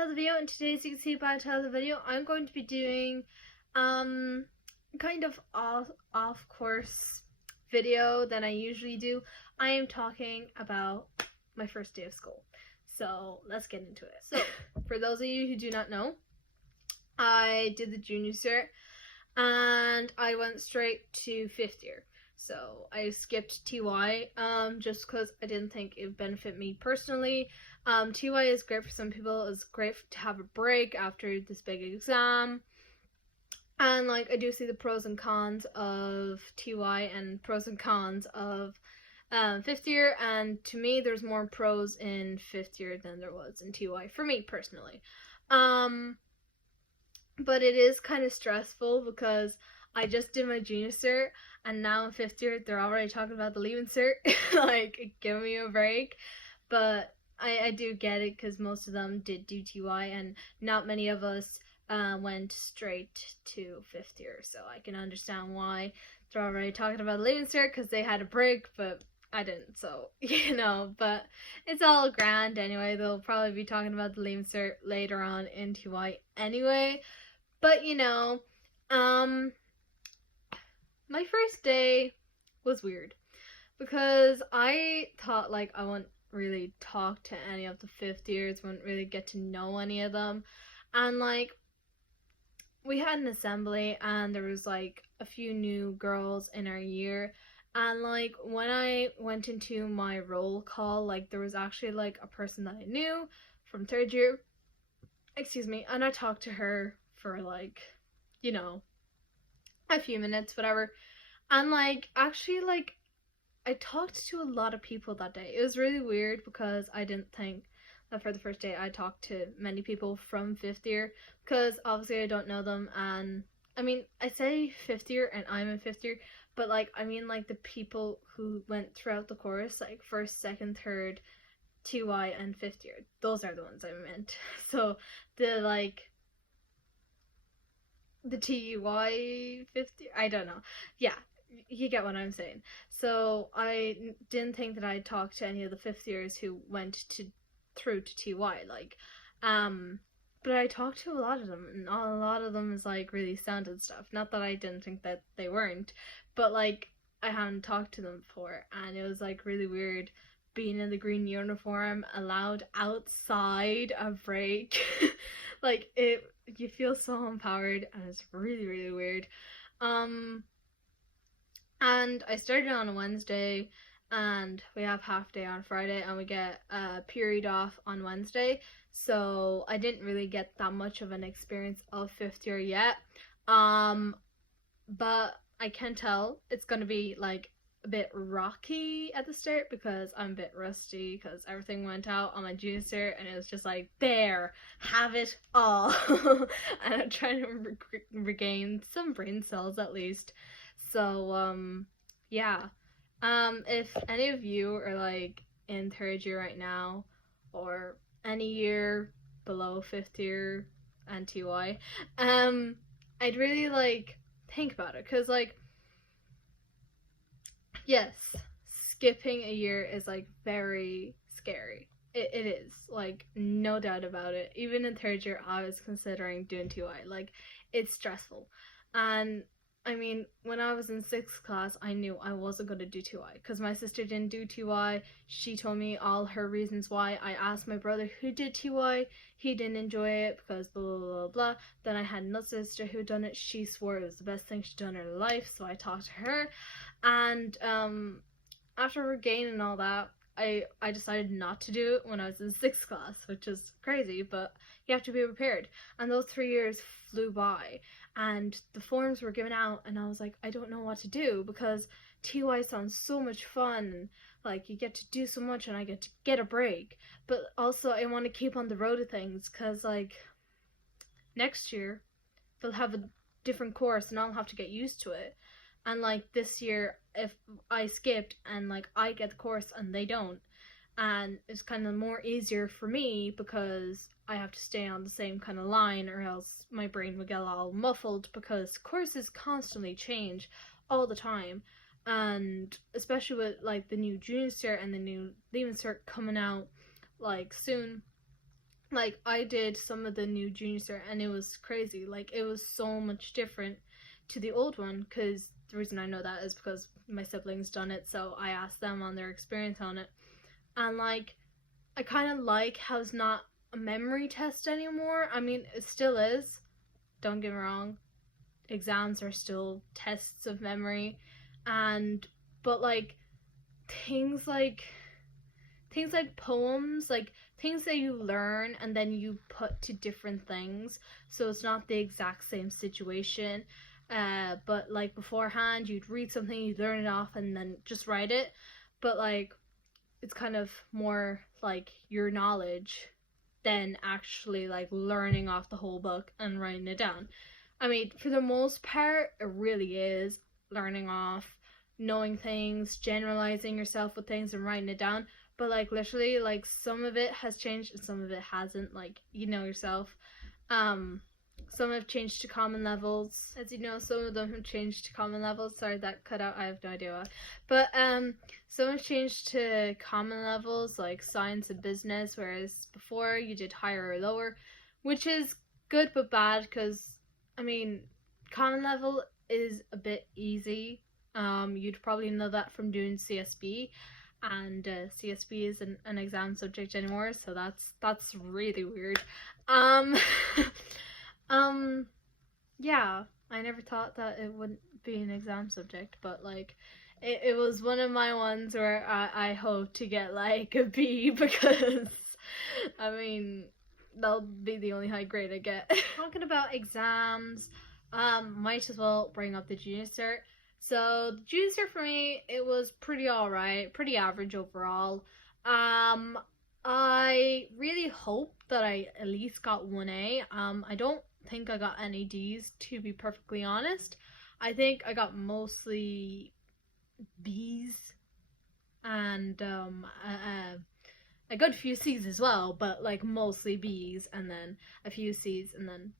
another video, and today, as you can see by the title of the video, I'm going to be doing kind of off course video than I usually do. I am talking about my first day of school. So let's get into it. So for those of you who do not know, I did the junior cert and I went straight to 5th year. So I skipped TY just because I didn't think it would benefit me personally. TY is great for some people. It's great to have a break after this big exam. And like I do see the pros and cons of TY and pros and cons of 5th year, and to me there's more pros in 5th year than there was in TY for me personally. But it is kind of stressful because I just did my junior cert, and now in 5th year they're already talking about the leaving cert. Like, give me a break. But I do get it because most of them did do TY, and not many of us went straight to 5th year. So I can understand why they're already talking about the leaving cert because they had a break, but I didn't. So, but it's all grand anyway. They'll probably be talking about the leaving cert later on in TY anyway. But my first day was weird because I thought like I wouldn't really talk to any of the 5th years, wouldn't really get to know any of them, and like we had an assembly and there was like a few new girls in our year, and like when I went into my roll call, like there was actually like a person that I knew from 3rd year, and I talked to her for like a few minutes, whatever. And like actually like I talked to a lot of people that day. It was really weird because I didn't think that for the first day I talked to many people from 5th year, because obviously I don't know them. And I mean, I say 5th year and I'm in 5th year, but like I mean like the people who went throughout the course, like 1st, 2nd, 3rd, TY and 5th year. Those are the ones I meant. So the TUY 5th year, I don't know. Yeah, you get what I'm saying. So I didn't think that I'd talk to any of the 5th years who went through to TY, but I talked to a lot of them, and a lot of them is like really sounded stuff. Not that I didn't think that they weren't, but like I hadn't talked to them before, and it was like really weird being in the green uniform, allowed outside a break. Like you feel so empowered, and it's really, really weird. And I started on a Wednesday, and we have half day on Friday, and we get a period off on Wednesday. So I didn't really get that much of an experience of 5th year yet. But I can tell it's gonna be like a bit rocky at the start because I'm a bit rusty because everything went out on my junior cert, and it was just like, there, have it all. And I'm trying to regain some brain cells at least. So yeah, if any of you are like in 3rd year right now, or any year below 5th year and TY, I'd really like think about it, because like, yes, skipping a year is like very scary. It is, like, no doubt about it. Even in 3rd year I was considering doing TY. Like, it's stressful. And I mean, when I was in 6th class, I knew I wasn't going to do TY because my sister didn't do TY. She told me all her reasons why. I asked my brother who did TY. He didn't enjoy it because blah, blah, blah, blah. Then I had another sister who done it. She swore it was the best thing she'd done in her life, so I talked to her. And after regaining all that, I decided not to do it when I was in 6th class, which is crazy, but you have to be prepared. And those 3 years flew by, and the forms were given out, and I was like, I don't know what to do, because TY sounds so much fun, and like you get to do so much, and I get to get a break, but also I want to keep on the road of things, because like next year they'll have a different course and I'll have to get used to it. And like this year, if I skipped and like I get the course and they don't, and it's kind of more easier for me because I have to stay on the same kind of line, or else my brain would get all muffled because courses constantly change all the time. And especially with like the new junior cert and the new leaving cert coming out like soon, like I did some of the new junior cert and it was crazy. Like it was so much different to the old one, because the reason I know that is because my siblings done it, so I asked them on their experience on it. And like I kind of like how it's not a memory test anymore. I mean, it still is, don't get me wrong, exams are still tests of memory, and but like things like things like poems, like things that you learn and then you put to different things, so it's not the exact same situation. But like beforehand, you'd read something, you'd learn it off, and then just write it. But like it's kind of more like your knowledge than actually like learning off the whole book and writing it down. I mean, for the most part, it really is learning off, knowing things, generalizing yourself with things and writing it down. But like literally, like some of it has changed and some of it hasn't. Like you know yourself. Um, some have changed to common levels. As you know, some of them have changed to common levels. Sorry, that cut out. I have no idea why. But some have changed to common levels, like science and business, whereas before you did higher or lower, which is good but bad, because I mean, common level is a bit easy. You'd probably know that from doing CSB, and CSB is an exam subject anymore, so that's really weird. Um, yeah, I never thought that it wouldn't be an exam subject, but like, it was one of my ones where I hope to get like a B because, I mean, that'll be the only high grade I get. Talking about exams, might as well bring up the junior cert. So the junior cert for me, it was pretty alright, pretty average overall. I really hope that I at least got 1A. I don't think I got any D's, to be perfectly honest. I think I got mostly B's and a good few C's as well, but like mostly B's and then a few C's and then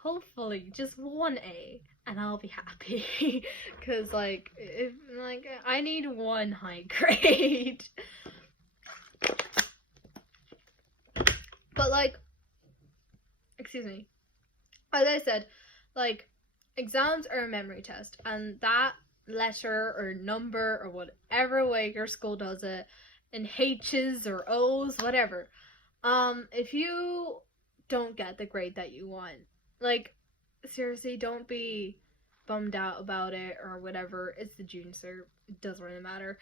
hopefully just 1A and I'll be happy. Cause like if like I need one high grade. But like, excuse me, as I said, like exams are a memory test, and that letter or number or whatever way your school does it, in H's or O's, whatever, if you don't get the grade that you want, like seriously, don't be bummed out about it or whatever. It's the junior cert. It doesn't really matter.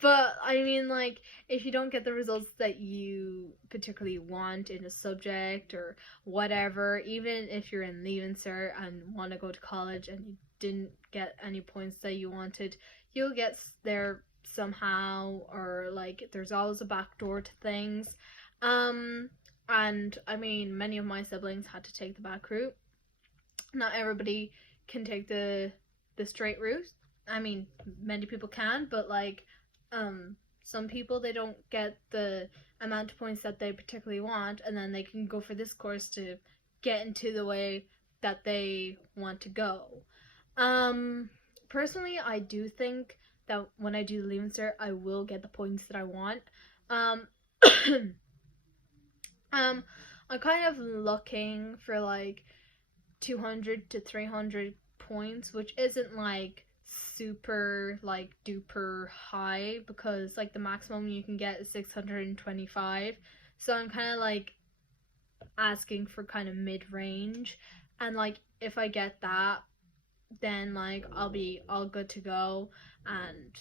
But I mean, like, if you don't get the results that you particularly want in a subject or whatever, even if you're in Leaving Cert and want to go to college and you didn't get any points that you wanted, you'll get there somehow, or like there's always a back door to things. And I mean, many of my siblings had to take the back route. Not everybody can take the straight route. I mean, many people can, but like some people, they don't get the amount of points that they particularly want, and then they can go for this course to get into the way that they want to go. Personally, I do think that when I do the Leaving Cert, I will get the points that I want. I'm kind of looking for like 200 to 300 points, which isn't like super like duper high, because like the maximum you can get is 625. So I'm kind of like asking for kind of mid-range, and like if I get that, then like I'll be all good to go. And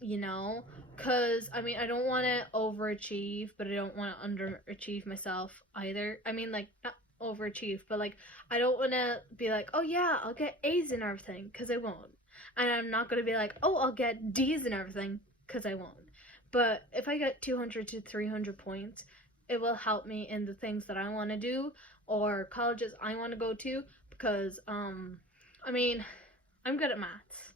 you know, because I mean, I don't want to overachieve, but I don't want to underachieve myself either. I mean, like, not overachieve, but like I don't want to be like, oh yeah, I'll get A's and everything, because I won't. And I'm not going to be like, oh, I'll get D's and everything, because I won't. But if I get 200 to 300 points, it will help me in the things that I want to do or colleges I want to go to, because I mean, I'm good at maths.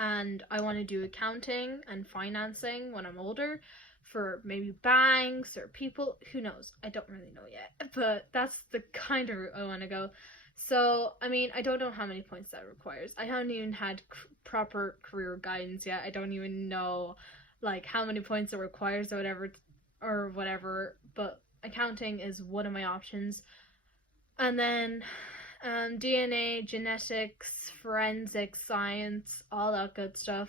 And I want to do accounting and financing when I'm older, for maybe banks or people, who knows, I don't really know yet, but that's the kind of route I want to go. So I mean, I don't know how many points that requires. I haven't even had proper career guidance yet. I don't even know like how many points it requires or whatever or whatever, but accounting is one of my options. And then DNA, genetics, forensic science, all that good stuff.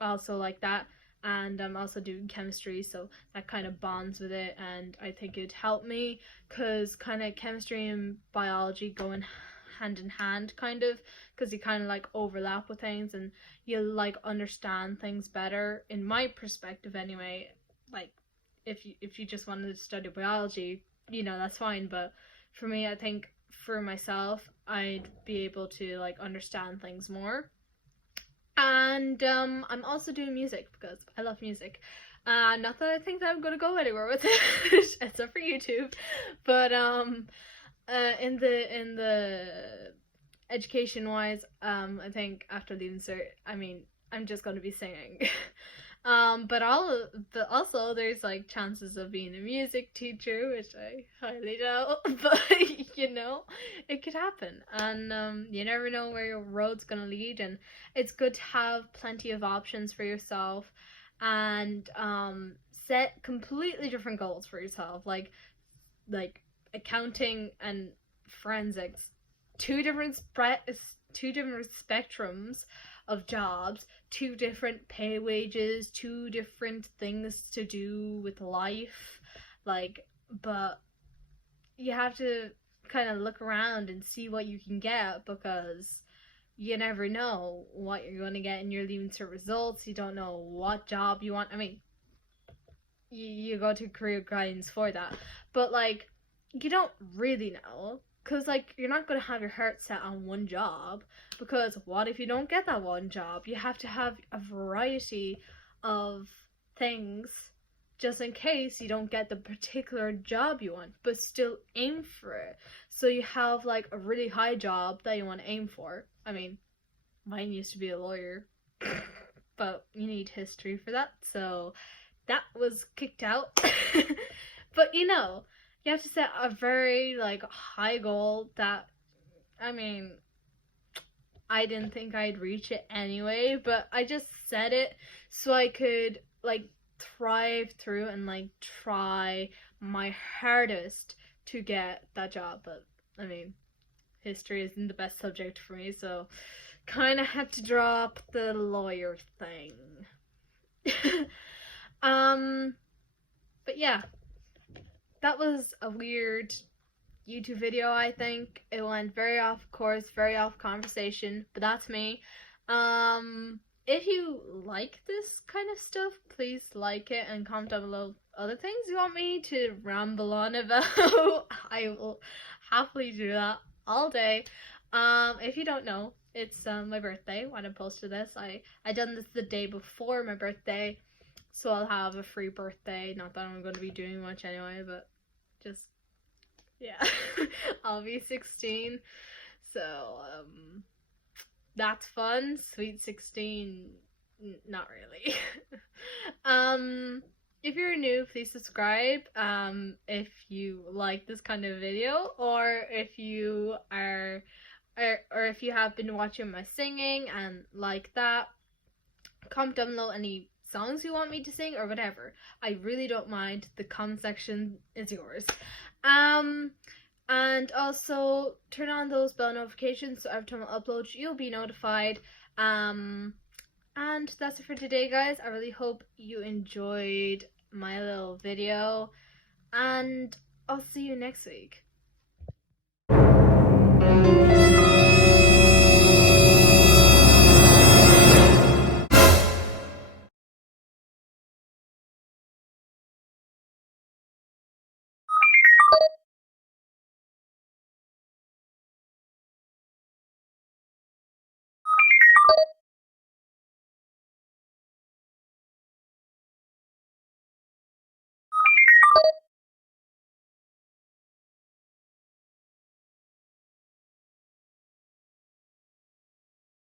I also like that. And I'm also doing chemistry, so that kind of bonds with it, and I think it'd help me, because kind of chemistry and biology go in hand in hand, kind of, because you kind of like overlap with things, and you like understand things better, in my perspective anyway. Like, if you just wanted to study biology, that's fine, but for me, I think for myself, I'd be able to like understand things more. And I'm also doing music because I love music. Not that I think that I'm gonna go anywhere with it, except for YouTube. But in the education wise, I think after leaving cert, I mean, I'm just gonna be singing. But also there's like chances of being a music teacher, which I highly doubt. But it could happen, and you never know where your road's gonna lead, and it's good to have plenty of options for yourself, and set completely different goals for yourself, like accounting and forensics, two different spectrums of jobs, two different pay wages, two different things to do with life, but you have to kind of look around and see what you can get, because you never know what you're going to get in your leaving cert results. You don't know what job you want. I mean, you go to career guidance for that, but you don't really know, because you're not going to have your heart set on one job, because what if you don't get that one job? You have to have a variety of things just in case you don't get the particular job you want, but still aim for it. So you have a really high job that you want to aim for. I mean, mine used to be a lawyer, but you need history for that, so that was kicked out. But you have to set a very high goal that, I mean, I didn't think I'd reach it anyway, but I just set it so I could thrive through and try my hardest to get that job. But I mean, history isn't the best subject for me, so kind of had to drop the lawyer thing. But yeah, that was a weird YouTube video, I think. It went very off course, very off conversation, but that's me. If you like this kind of stuff, please like it and comment down below other things you want me to ramble on about. I will happily do that all day. If you don't know, it's my birthday when I posted this. I done this the day before my birthday, so I'll have a free birthday. Not that I'm going to be doing much anyway, but just, yeah. I'll be 16, so that's fun. Sweet 16, not really. If you're new, please subscribe if you like this kind of video, or if you are or if you have been watching my singing and like that. Comment down below any songs you want me to sing or whatever. I really don't mind. The comment section is yours. And also turn on those bell notifications so every time I upload you'll be notified. And that's it for today, guys. I really hope you enjoyed my little video, and I'll see you next week.